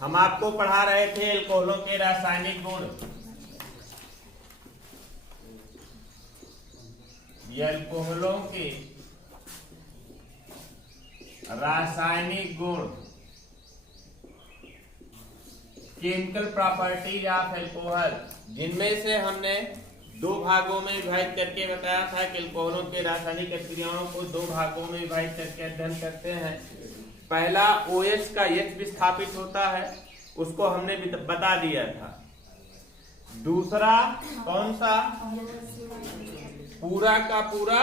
हम आपको पढ़ा रहे थे एल्कोहलों के रासायनिक गुण। एल्कोहलों के रासायनिक गुण, केमिकल प्रॉपर्टीज ऑफ एल्कोहल, जिनमें से हमने दो भागों में विभाजित करके बताया था कि एल्कोहलों के रासायनिक अभिक्रियाओं को दो भागों में विभाजित करके अध्ययन करते हैं। पहला OH का H विस्थापित होता है, उसको हमने बता दिया था। दूसरा कौन सा, पूरा का पूरा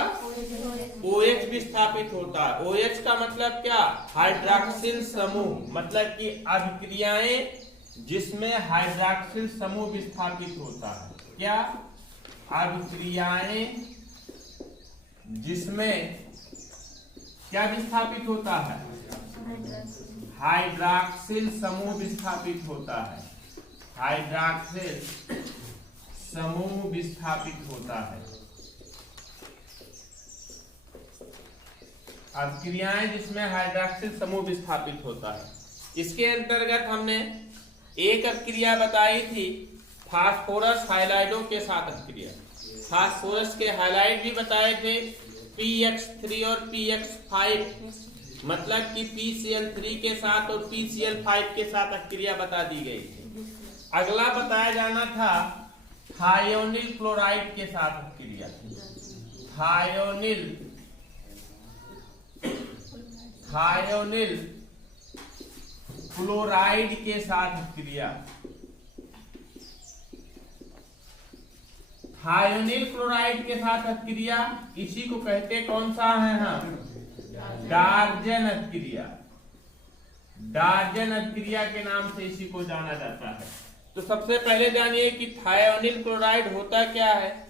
OH विस्थापित होता है। OH का मतलब क्या, हाइड्रॉक्सिल समूह, मतलब कि अभिक्रियाएं जिसमें हाइड्रॉक्सिल समूह विस्थापित होता है। क्या, अभिक्रियाएं जिसमें क्या विस्थापित होता है, हाइड्रॉक्सिल समूह विस्थापित होता है। हाइड्रॉक्सिल समूह विस्थापित होता है। अभिक्रियाएं जिसमें हाइड्रॉक्सिल समूह विस्थापित होता है। इसके अंतर्गत हमने एक अभिक्रिया बताई थी, फास्फोरस हाइलाइडों के साथ अभिक्रिया। फास्फोरस के हाइलाइड भी बताए थे, PX3 और PX5, मतलब कि PCl3 के साथ और PCl5 के साथ अभिक्रिया बता दी गई थी। अगला बताया जाना था थायोनिल क्लोराइड के साथ अभिक्रिया। थायोनिल क्लोराइड के साथ अभिक्रिया। थायोनिल क्लोराइड के साथ अभिक्रिया, इसी को कहते कौन सा है हम, डार्जन अभिक्रिया। डार्जन अभिक्रिया के नाम से इसी को जाना जाता है। तो सबसे पहले जानिए कि थायोनिल क्लोराइड होता क्या है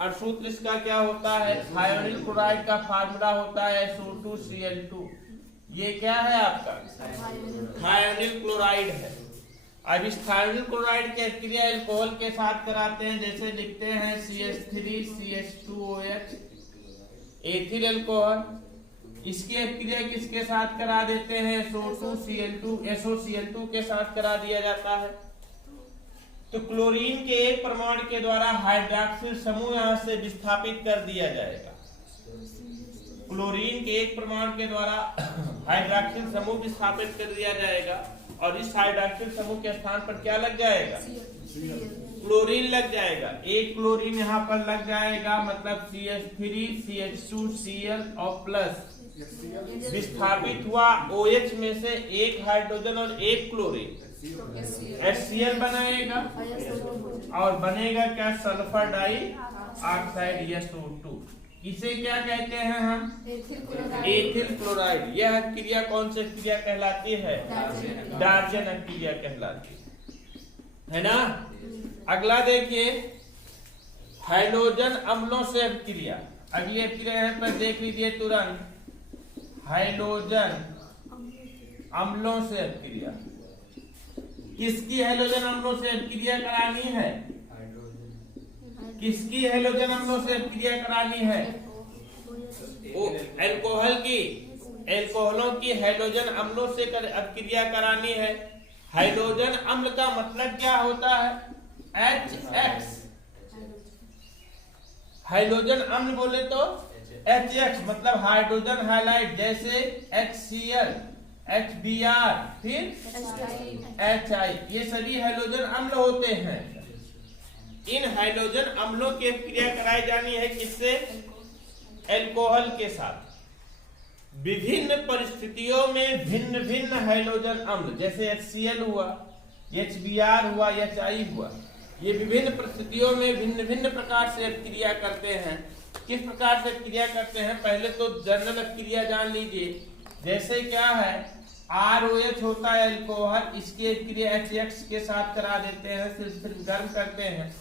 और सूत्र इसका क्या होता है। थायोनिल क्लोराइड का फार्मूला होता है SO2Cl2। ये क्या है आपका, थायोनिल क्लोराइड है। अब इस थायोनिल क्लोराइड की अभिक्रिया एल्कोहल के साथ कराते हैं, जैसे लिखते हैं CH3CH2OH, एथिल एल्कोहल। इसकी अभिक्रिया किसके साथ करा देते हैं, SO2Cl2 के साथ करा दिया जाता है। तो क्लोरीन के एक परमाणु के द्वारा हाइड्रॉक्सिल समूह यहां से विस्थापित कर दिया जाएगा। क्लोरीन के एक परमाणु के द्वारा हाइड्रॉक्सिल समूह विस्थापित कर दिया जाएगा और इस हाइड्रॉक्सिल समूह के स्थान पर क्या लग जाएगा, क्लोरीन लग जाएगा। एक क्लोरीन यहाँ पर लग जाएगा, मतलब CH3CH2Cl और प्लस विस्थापित हुआ OH में से एक हाइड्रोजन और एक क्लोरीन, HCl बनाएगा और बनेगा क्या, सल्फर डाई ऑक्साइड SO2। इसे क्या कहते हैं हम, एथिल क्लोराइड। यह अभिक्रिया कौन सी अभिक्रिया कहलाती है, डार्जन अभिक्रिया कहलाती है ना। अगला देखिए हैलोजन अम्लों से अभिक्रिया। अगली अभिक्रिया यहाँ पर देख लीजिए तुरंत, हैलोजन अम्लों से अभिक्रिया। किसकी हैलोजन अम्लों से अभिक्रिया करानी है, किसकी हैलोजन अम्लों से अभिक्रिया करानी है, एल्कोहल की। एल्कोहलों की हैलोजन अम्लों से अभिक्रिया करानी है। हाइड्रोजन अम्ल का मतलब क्या होता है, HX। हाइड्रोजन अम्ल बोले तो HX, मतलब हाइड्रोजन हाइलाइड, जैसे HCl, HBr, फिर HI, ये सभी हैलोजन अम्ल होते हैं। इन हैलोजन अम्लों की अभिक्रिया कराई जानी है किससे, एल्कोहल के साथ। विभिन्न परिस्थितियों में भिन्न भिन्न हैलोजन अम्ल, जैसे HCl हुआ, HBr हुआ, HI हुआ, ये विभिन्न परिस्थितियों में भिन्न भिन्न प्रकार से अभिक्रिया करते हैं। किस प्रकार से अभिक्रिया करते हैं, पहले तो जनरल अभिक्रिया जान लीजिए। जैसे क्या है, ROH होता है एल्कोहल, इसकी अभिक्रिया HX के साथ करा देते हैं, फिर गर्म करते हैं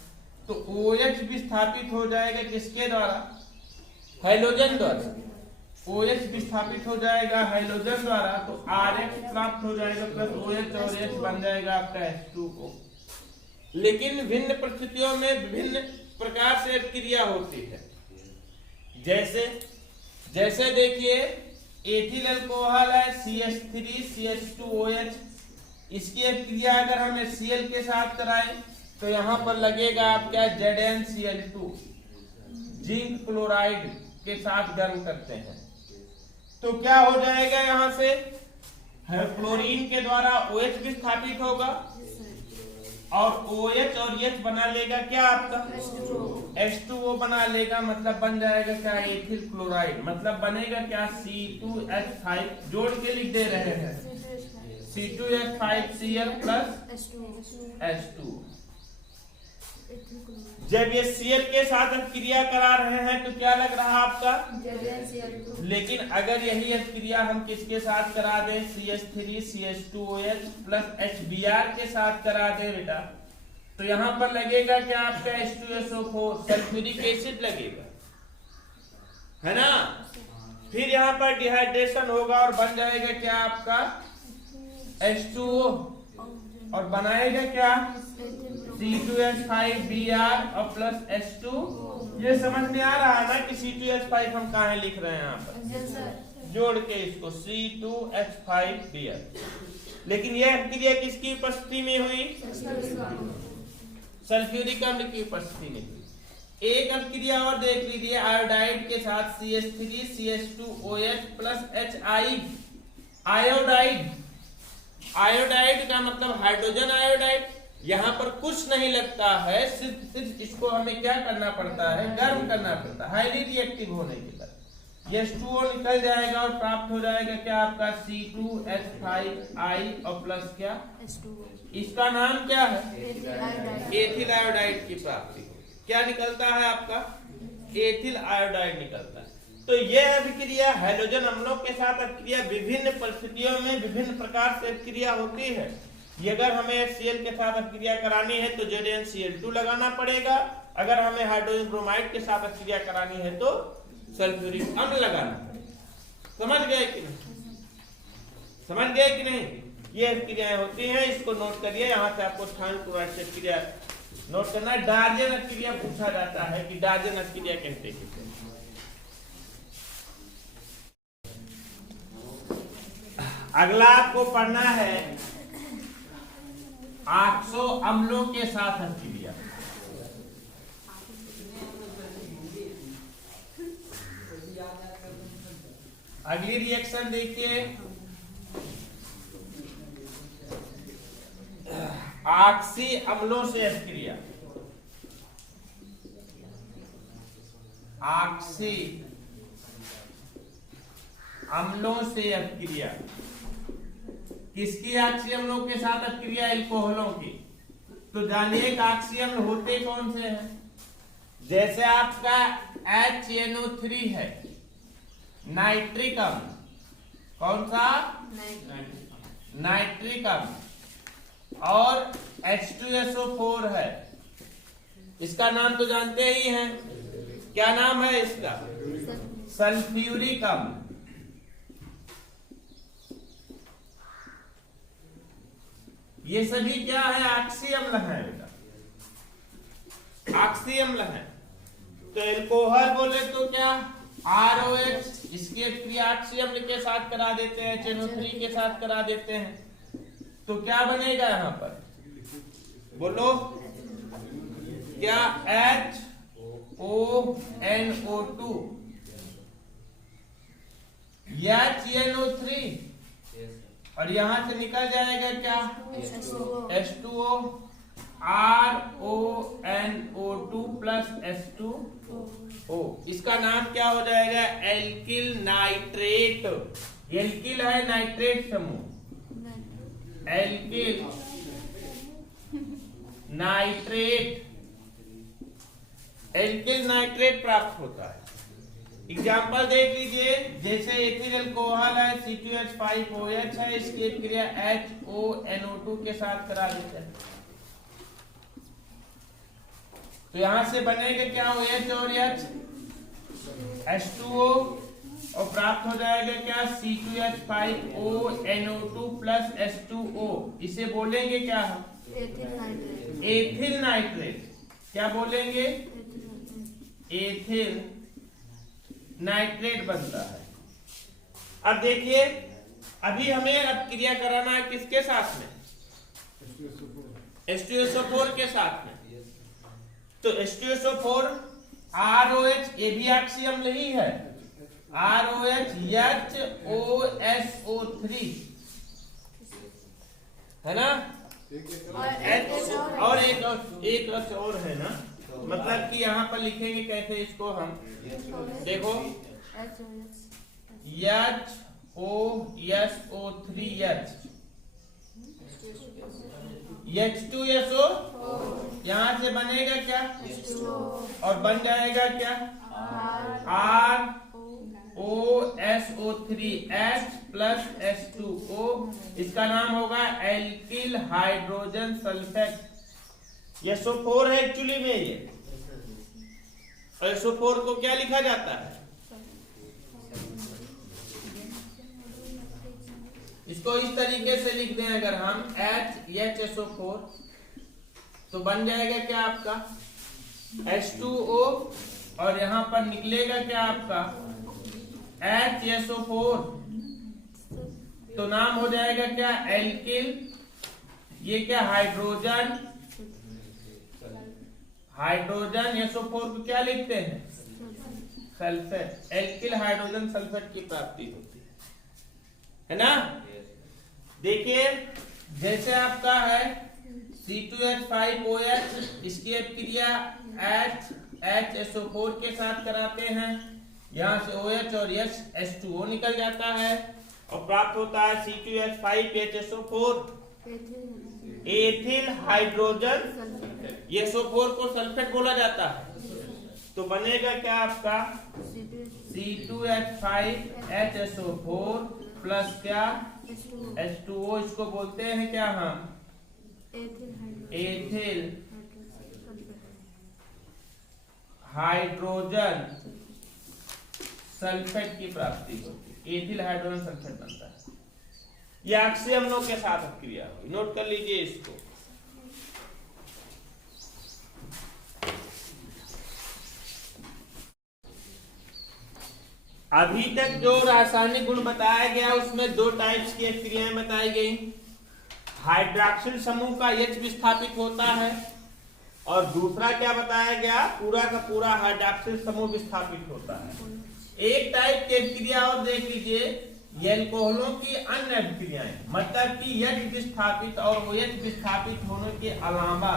तो OH विस्थापित हो जाएगा किसके द्वारा, हैलोजन द्वारा। OH विस्थापित हो जाएगा हैलोजन द्वारा, तो RH प्राप्त हो जाएगा प्लस OH और H बन जाएगा आपका H2O। लेकिन विभिन्न परिस्थितियों में विभिन्न प्रकार से अभिक्रिया होती है। जैसे देखिए एथिल अल्कोहल है CH3CH2OH, इसकी एक क्रिया अगर हम HCl के साथ कराएं तो यहाँ पर लगेगा आपका ZnCl2, जिंक क्लोराइड के साथ गर्म करते हैं तो क्या हो जाएगा, यहाँ से क्लोरीन के द्वारा OH भी स्थापित होगा और OH और H बना लेगा क्या आपका H2O बना लेगा, मतलब बन जाएगा क्या एथिल क्लोराइड, मतलब बनेगा क्या C2H5, जोड़ के लिख दे रहे हैं C2H5Cl प्लस H2। जब ये Cl के साथ क्रिया करा रहे हैं तो क्या लग रहा आपका, लेकिन अगर यही क्रिया हम किसके साथ करा दें, CH3CH2OH प्लस HBr के साथ करा दें बेटा, तो यहाँ पर लगेगा क्या आपका H2SO4 सल्फ्यूरिक एसिड लगेगा, है ना। फिर यहाँ पर डिहाइड्रेशन होगा और बन जाएगा क्या आपका H2O और बनाएगा क्या C2H5Br और प्लस H2। ये समझ में आ रहा है ना कि C2H5 हम कहाँ लिख रहे हैं, यहाँ पर जोड़ के इसको C2H5Br। लेकिन यह क्रिया किसकी उपस्थिति में हुई, सल्फ्यूरिक अम्ल की उपस्थिति में हुई। एक अब क्रिया और देख लीजिए, आयोडाइड के साथ CH3CH2OH plus HI, iodide, iodide का मतलब हाइड्रोजन आयोडाइड। यहाँ पर कुछ नहीं लगता है, सिर्फ इसको हमें क्या करना पड़ता है, गर्म करना पड़ता है, हाईली रिएक्टिव होने के बाद ये H2O निकल जाएगा और प्राप्त हो जाएगा क्या आपका C2H5I और प्लस क्या H2O। इसका नाम क्या है, एथिल आयोडाइड की प्राप्ति होगी। क्या निकलता है आपका, एथिल आयोडाइड निकलता है। तो यह अभिक्रिया हैलोजन अम्लों के साथ अभिक्रिया विभिन्न परिस्थितियों में विभिन्न प्रकार से अभिक्रिया होती है। ये अगर हमें HCl के साथ अभिक्रिया करानी है तो ZnCl2 लगाना पड़ेगा, अगर हमें हाइड्रोजन ब्रोमाइड के साथ अभिक्रिया करानी है तो सल्फ्यूरिक अम्ल लगाना पड़ेगा। समझ गए कि नहीं, समझ गए कि नहीं, ये अभिक्रियाएं होती हैं, इसको नोट करिए। यहाँ से आपको स्थान क्लोराइड से अभिक्रिया नोट करना है। डार्जन अभिक्रिया पूछा जाता है कि डार्जन अभिक्रिया कहते हैं। अगला आपको पढ़ना है ऑक्सो अम्लों के साथ अभिक्रिया। अगली रिएक्शन देखिए, ऑक्सी अम्लों से अभिक्रिया। ऑक्सी अम्लों से अभिक्रिया, किसकी ऑक्सी अम्लों के साथ अभिक्रिया, एल्कोहलों की। तो जानिए ऑक्सी अम्ल होते कौन से हैं। जैसे आपका HNO3 है नाइट्रिक अम्ल, कौन सा, नाइट्रिक अम्ल। और H2SO4 है, इसका नाम तो जानते ही हैं, क्या नाम है इसका, सल्फ्यूरिक अम्ल। ये सभी क्या है, ऑक्सी अम्ल है बेटा, ऑक्सी अम्ल है। तो एल्कोहल बोले तो क्या, ROH, इसकी क्रिया ऑक्सी अम्ल के साथ करा देते हैं, HNO3 के साथ करा देते हैं, तो क्या बनेगा यहाँ पर, बोलो क्या, HONO2 या CNO3 और यहां से निकल जाएगा क्या, H2O, RONO2 प्लस H2O। इसका नाम क्या हो जाएगा, एल्किल नाइट्रेट। एल्किल है नाइट्रेट समूह, एल्किल नाइट्रेट, एल्किल नाइट्रेट प्राप्त होता है। एग्जाम्पल देख लीजिए, जैसे एथिल अल्कोहल है C2H5OH है, इसकी क्रिया HONO2 के साथ करा देते हैं, तो यहां से बनेगा क्या, OH और H, H2O और प्राप्त हो जाएगा क्या, C2H5ONO2 प्लस H2O। इसे बोलेंगे क्या हम, एथिल नाइट्रेट। क्या बोलेंगे, एथिल नाइट्रेट बनता है। अब देखिए, अभी हमें अब क्रिया कराना है किसके साथ में, H2SO4 के साथ में। तो H2SO4 ROH, ये भी ऑक्सी अम्ल ही है, ROH HOSO3 है ना। और एक और है ना, मतलब कि यहाँ पर लिखेंगे कैसे इसको हम, देखो HOSO3H H2SO, यहाँ से बनेगा क्या और बन जाएगा क्या ROSO3H प्लस H2O, इसका नाम होगा एल्किल हाइड्रोजन सल्फेट। SO4 है एक्चुअली में ये, SO4 को क्या लिखा जाता है, इसको इस तरीके से लिख दें अगर हम HHSO4, तो बन जाएगा क्या आपका H2O, और यहां पर निकलेगा क्या आपका HSO4, तो नाम हो जाएगा क्या एल्किल, ये क्या हाइड्रोजन SO4 को क्या लिखते हैं सल्फेट, एल्किल हाइड्रोजन सल्फेट की प्राप्ति होती है ना। देखिए जैसे आपका है C2H5OH, इसकी क्रिया HHSO4 के साथ कराते हैं, यहाँ से OH और H2O निकल जाता है और प्राप्त होता है C2H5HSO4 एथिल हाइड्रोजन, ये SO4 को सल्फेट बोला जाता है। तो बनेगा क्या आपका C2H5HSO4 प्लस क्या H2O, इसको बोलते हैं क्या हम एथिल हाइड्रोजन सल्फेट की प्राप्ति होती है, एथिल हाइड्रोजन सल्फेट बनता है। ये ऑक्सी अम्लों के साथ क्रिया हुई, नोट कर लीजिए इसको। अभी तक जो रासायनिक गुण बताया गया उसमें दो टाइप्स की क्रियाएं बताई गई। हाइड्रॉक्सिल समूह का H विस्थापित होता है और दूसरा क्या बताया गया, पूरा का पूरा हाइड्रॉक्सिल समूह विस्थापित होता है। एक टाइप की क्रिया और देख लीजिए, एल्कोहलों की अन्य अभिक्रियाएं, मतलब कि H विस्थापित और OH विस्थापित होने के अलावा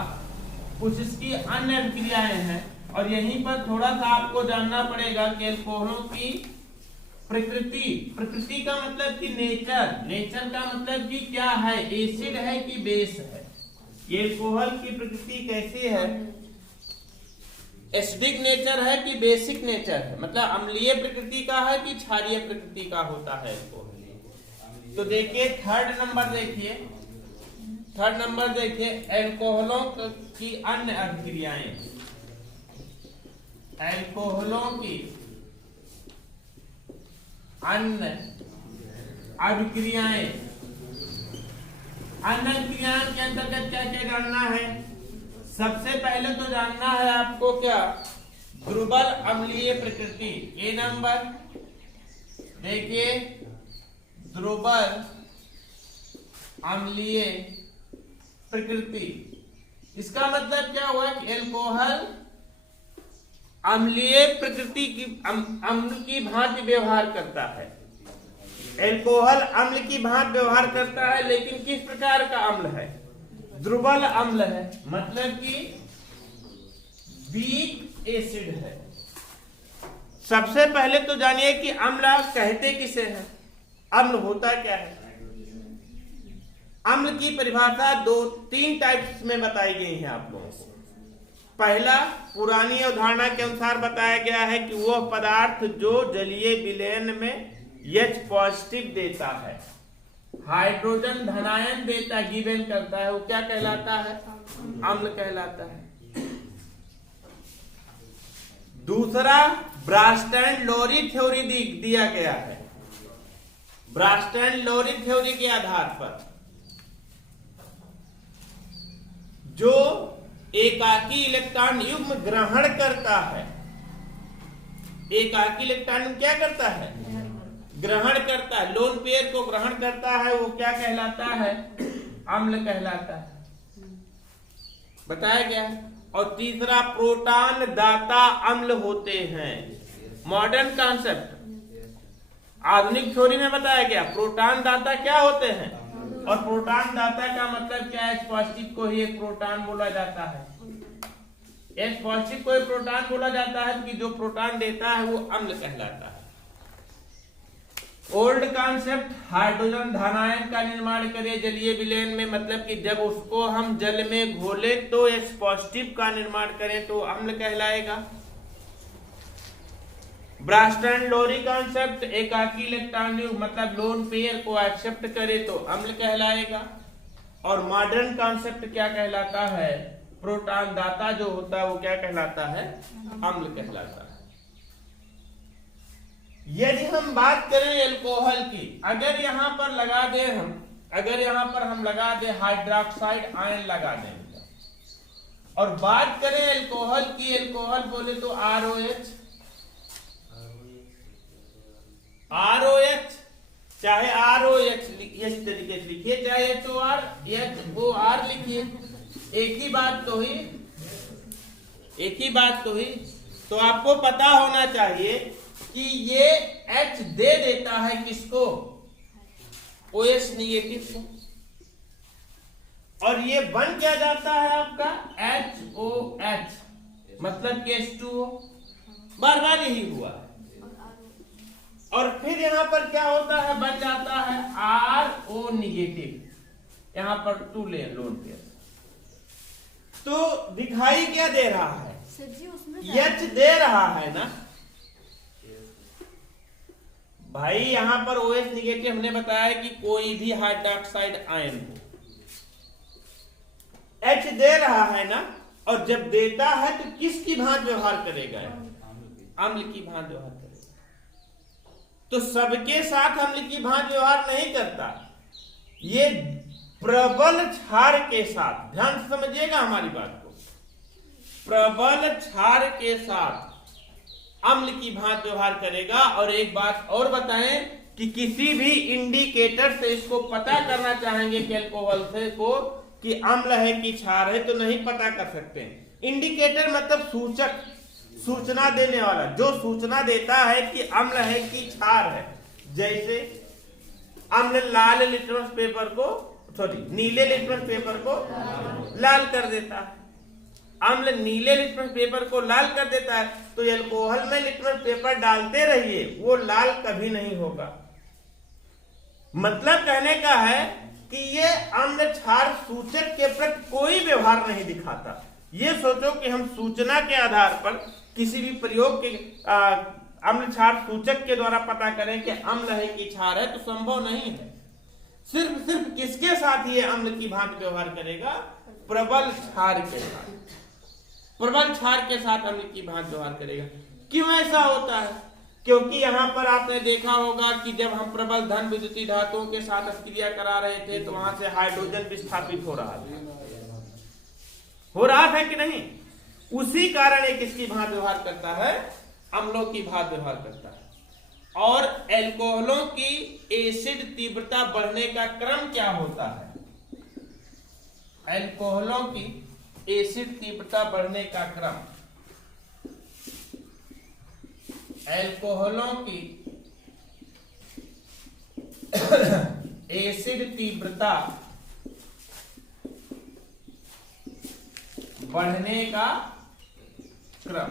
कुछ इसकी अन्य अभिक्रियाएं हैं। और यहीं पर थोड़ा सा आपको जानना पड़ेगा कि एल्कोहलों की प्रकृति का मतलब कि नेचर का मतलब कि क्या है, एसिड है कि बेस है। ये एल्कोहल की प्रकृति कैसी है, एसिडिक नेचर है कि बेसिक नेचर है, मतलब अम्लीय प्रकृति का है कि क्षारीय प्रकृति का होता है एल्कोहल। तो देखिए थर्ड नंबर देखिए एल्कोहलों की अन्य अभिक्रियाएं, एल्कोहलों की अन्य अभिक्रियाएं के अंतर्गत क्या क्या जानना है। सबसे पहले तो जानना है आपको क्या, दुर्बल अम्लीय प्रकृति। ए नंबर देखिए, दुर्बल अम्लीय प्रकृति, इसका मतलब क्या हुआ कि एल्कोहल अम्लीय प्रकृति की अम्ल की भांति व्यवहार करता है। एल्कोहल अम्ल की भांति व्यवहार करता है, लेकिन किस प्रकार का अम्ल है, दुर्बल अम्ल है, मतलब कि वीक एसिड है। सबसे पहले तो जानिए कि अम्ल कहते किसे हैं, अम्ल होता क्या है। अम्ल की परिभाषा 2-3 टाइप्स में बताई गई है आप लोगों को। पहला, पुरानी अवधारणा के अनुसार बताया गया है कि वह पदार्थ जो जलीय विलयन में H पॉजिटिव देता है, हाइड्रोजन धनायन देता, गिवन करता है, वो क्या कहलाता है, अम्ल कहलाता है। दूसरा, ब्रास्टैंड-लोरी थ्योरी दिया गया है। ब्रास्टैंड-लोरी थ्योरी के आधार पर जो एकाकी इलेक्ट्रॉन युग्म ग्रहण करता है, एकाकी इलेक्ट्रॉन क्या करता है, ग्रहण करता है, लोन पेयर को ग्रहण करता है, वो क्या कहलाता है, अम्ल कहलाता है। बताया गया है। और तीसरा प्रोटॉन दाता अम्ल होते हैं। मॉडर्न कॉन्सेप्ट, आधुनिक थ्योरी में बताया गया प्रोटॉन दाता क्या होते हैं, और प्रोटॉन दाता का मतलब क्या है, H पॉजिटिव को ही एक प्रोटॉन बोला जाता है। H पॉजिटिव को एक प्रोटॉन बोला जाता है कि जो प्रोटॉन देता है वो अम्ल कहलाता है। ओल्ड कॉन्सेप्ट, हाइड्रोजन धनायन का निर्माण करे जलीय विलयन में, मतलब कि जब उसको हम जल में घोले तो H पॉजिटिव का निर्माण करें तो अम्ल कहलाएगा। ब्रास्टन लोरी कॉन्सेप्ट, एकाकी इलेक्ट्रॉन मतलब लोन पेयर को एक्सेप्ट करे तो अम्ल कहलाएगा। और मॉडर्न कॉन्सेप्ट क्या कहलाता है, प्रोटॉन दाता जो होता है वो क्या कहलाता है, अम्ल कहलाता है। यदि हम बात करें एल्कोहल की, अगर यहां पर लगा दे हम, अगर यहां पर हम लगा दे हाइड्रोक्साइड आयन लगा दें और बात करें एल्कोहल की, एल्कोहल बोले तो ROH, चाहे ROH इस तरीके से लिखिए, चाहे HOR लिखिए, एक ही बात तो ही। तो आपको पता होना चाहिए कि ये H दे देता है किसको, OH निगेटिव को, और ये बन क्या जाता है आपका HOH, मतलब कि H2O, बार बार यही हुआ है। और फिर यहां पर क्या होता है, बन जाता है RO निगेटिव, यहां पर 2 ले लोन पेयर। तो दिखाई क्या दे रहा है, H दे रहा है ना भाई, यहां पर OH निगेटिव हमने बताया कि कोई भी हाइड्रोक्साइड आयन हो, H दे रहा है ना, और जब देता है तो किसकी भांति व्यवहार करेगा, अम्ल की भांति व्यवहार करेगा। तो सबके साथ अम्ल की भांति व्यवहार नहीं करता, ये प्रबल क्षार के साथ, ध्यान से समझिएगा हमारी बात को, प्रबल क्षार के साथ अम्ल की भांति व्यवहार करेगा। और एक बात और बताएं कि किसी भी इंडिकेटर से इसको पता करना चाहेंगे कि अल्कोहल से को कि अम्ल है कि क्षार है, तो नहीं पता कर सकते। इंडिकेटर मतलब सूचक, सूचना देने वाला, जो सूचना देता है कि अम्ल है कि क्षार है। जैसे अम्ल लाल लिटमस पेपर को, नीले लिटमस पेपर को लाल कर देता है, अम्ल नीले लिटमस पेपर को लाल कर देता है, तो एल्कोहल में लिटमस पेपर डालते रहिए, वो लाल कभी नहीं होगा। मतलब कहने का है कि ये अम्ल क्षार सूचक के प्रति कोई व्यवहार नहीं दिखाता। ये सोचो कि हम सूचना के आधार पर किसी भी प्रयोग के अम्ल क्षार सूचक के द्वारा पता करें कि अम्ल है कि क्षार है, तो संभव नहीं है। सिर्फ किसके साथ ये अम्ल की भांति व्यवहार करेगा, प्रबल क्षार के साथ, प्रबल क्षार के साथ अम्ल की भांति व्यवहार करेगा। क्यों ऐसा होता है, क्योंकि यहां पर आपने देखा होगा कि जब हम प्रबल धन विद्युतीय धातुओं के साथ क्रिया करा रहे थे तो वहां से हाइड्रोजन विस्थापित हो रहा था कि नहीं, उसी कारण ये किसकी भांति व्यवहार करता है, अम्लों की भांति व्यवहार करता है। और एल्कोहलों की एसिड तीव्रता बढ़ने का क्रम क्या होता है, एल्कोहलों की एसिड तीव्रता बढ़ने का क्रम, एल्कोहलों की एसिड तीव्रता बढ़ने का क्रम,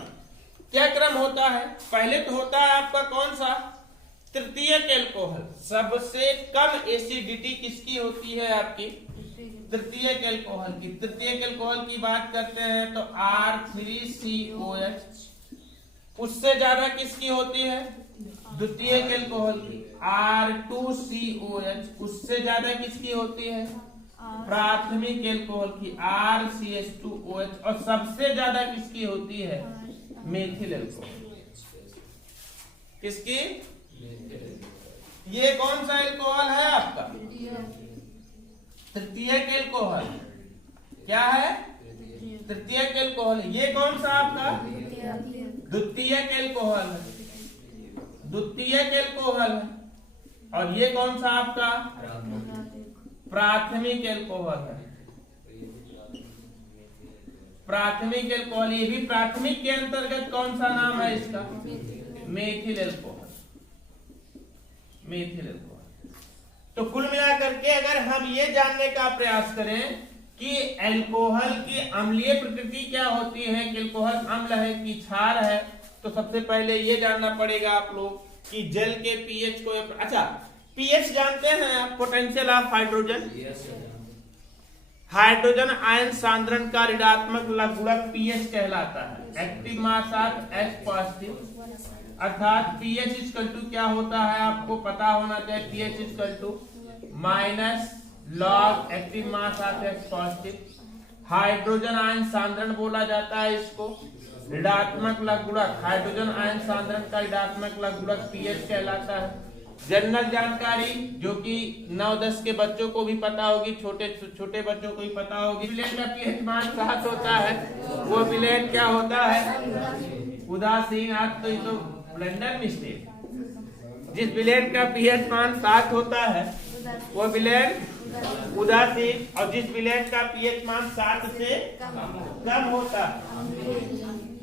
क्या क्रम होता है, पहले तो होता है आपका कौन सा, तृतीयक एल्कोहल। सबसे कम एसिडिटी किसकी होती है, आपकी तृतीयक एल्कोहल की। तृतीयक एल्कोहल की बात करते हैं तो R3COH, उससे ज्यादा किसकी होती है, द्वितीयक एल्कोहल की। R2COH, उससे ज्यादा किसकी होती है, प्राथमिक एल्कोहल की। RCH2OH, और सबसे ज्यादा किसकी होती है, मेथिल एल्कोहल। किसकी, ये कौन सा एल्कोहल है आपका, तृतीयक एल्कोहल। क्या है, तृतीयक एल्कोहल। ये कौन सा आपका, द्वितीयक एल्कोहल है, द्वितीयक एल्कोहल है। और ये कौन सा आपका, प्राथमिक एल्कोहल है। प्राथमिक एल्कोहल, ये भी प्राथमिक के अंतर्गत कौन सा नाम है इसका? Methyl alcohol, methyl alcohol. तो कुल मिलाकर के अगर हम ये जानने का प्रयास करें कि एल्कोहल की अम्लीय प्रकृति क्या होती है, कि एल्कोहल अम्ल है कि क्षार है, तो सबसे पहले ये जानना पड़ेगा आप लोग कि जल के पीएच को, अच्छा पीएच जानते हैं आप, potential of hydrogen, hydrogen ion सांद्रण का ऋणात्मक लघुगणक पीएच कहलाता है। Active mass of H positive, अर्थात पीएच इक्वल टू क्या होता है आपको पता होना चाहिए, pH equal to minus log active mass of H positive. Hydrogen ion सांद्रण बोला जाता है इसको, ऋणात्मक लघुगणक, हाइड्रोजन आयन सांद्रण का ऋणात्मक लघुगणक पीएच कहलाता है। जनरल जानकारी जो कि 9-10 के बच्चों को भी पता होगी, छोटे छोटे बच्चों को भी पता होगी, विलेन का पीएच मान 7 होता है, वो विलेन क्या होता है? उदासीन। आज तो ये तो ब्लंडर मिस्टेक। जिस विलेन का पीएच मान 7 होता है वो विलेन उदासीन, और जिस विलेन का पीएच मान 7 से कम होता है,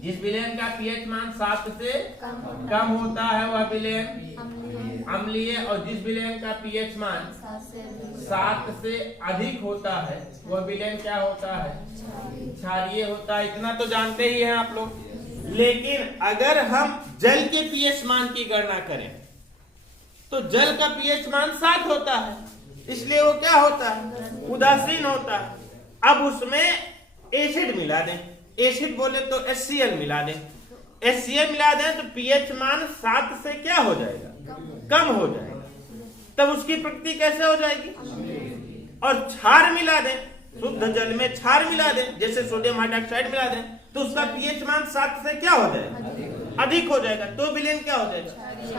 जिस विलेन का पीएच मान 7 से कम होता है वह विलेन अम्लीय, और जिस विलेन का पीएच मान 7 से अधिक होता है वह विलेन क्या होता है? क्षारीय होता है। इतना तो जानते ही हैं आप लोग। लेकिन अगर हम जल के पीएच मान की गणना करें तो जल का पीएच मान 7 होता है, इसलिए वो क्या होता है? उदासीन होता है। अब उसमें एसिड मिला दें, एसिड बोले तो HCl मिला दें, HCl मिला दें तो पीएच मान 7 से क्या हो जाएगा? कम हो जाएगा। तब उसकी प्रकृति कैसे हो जाएगी? और क्षार मिला दें, शुद्ध जल में क्षार मिला दें, जैसे सोडियम हाइड्रोक्साइड मिला दें, तो उसका पीएच मान 7 से क्या हो जाएगा? अधिक हो जाएगा, तो विलेन क्या हो जाएगा?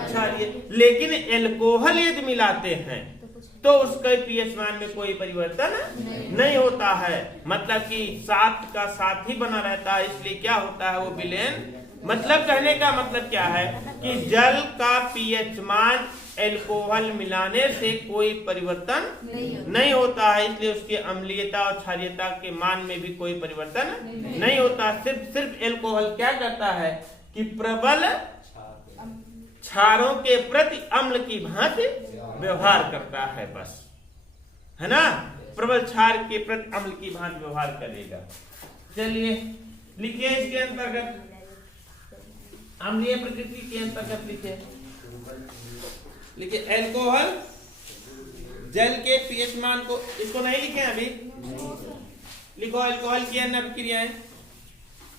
क्षारीय। लेकिन एल्कोहल यदि मिलाते हैं तो उसके पीएच मान में कोई परिवर्तन नहीं होता है, मतलब कि 7 का 7 ही बना रहता है, इसलिए क्या होता है? वो विलेन। मतलब कहने का मतलब क्या है कि जल का पीएच मान एल्कोहल मिलाने से कोई परिवर्तन नहीं होता है, इसलिए उसकी अम्लीयता और क्षारीयता के मान में भी कोई परिवर्तन नहीं होता। सिर्फ एल्कोहल क्या करता है कि प्रबल क्षारों के प्रति अम्ल की भांति व्यवहार करता है, बस, है ना? प्रबल क्षार के प्रति अम्ल की भांति व्यवहार करेगा। चलिए लिखिए इसके अंतर्गत, अम्लीय प्रकृति के अंतर्गत लिखिए एल्कोहल जल के पीएच मान को, इसको नहीं लिखे अभी, लिखो एल्कोहल की अन्य अभिक्रियाएं।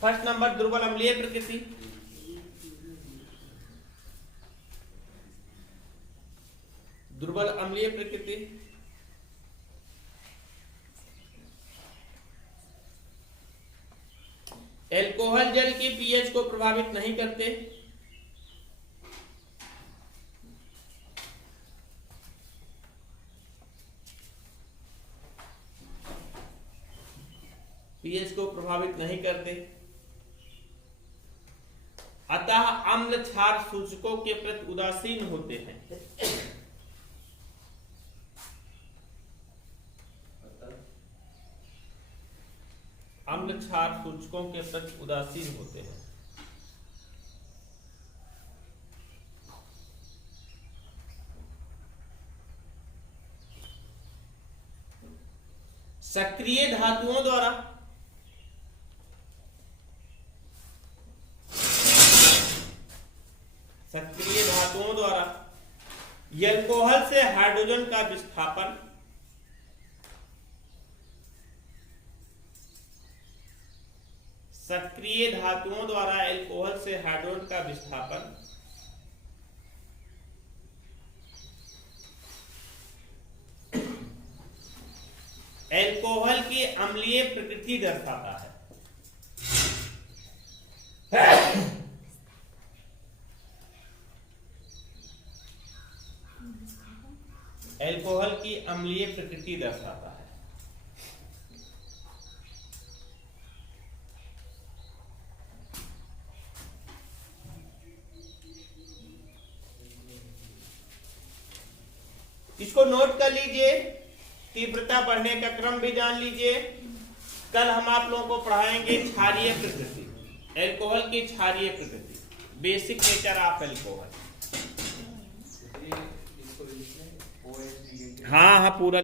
फर्स्ट नंबर दुर्बल अम्लीय प्रकृति, दुर्बल अम्लीय प्रकृति। एल्कोहल जल के पीएच को प्रभावित नहीं करते। पीएच को प्रभावित नहीं करते, अतः अम्ल क्षार सूचकों के प्रति उदासीन होते हैं। अम्ल क्षार सूचकों के प्रति उदासीन होते हैं। सक्रिय धातुओं द्वारा एल्कोहल से हाइड्रोजन का विस्थापन सक्रिय धातुओं द्वारा एल्कोहल से हाइड्रोजन का विस्थापन एल्कोहल की अम्लीय प्रकृति दर्शाता है। एल्कोहल की अम्लीय प्रकृति दर्शाता है। इसको नोट कर लीजिए, तीव्रता बढ़ने का क्रम भी जान लीजिए। कल हम आप लोगों को पढ़ाएंगे क्षारीय प्रकृति, एल्कोहल की क्षारीय प्रकृति, बेसिक नेचर ऑफ एल्कोहल। हाँ हाँ पूरा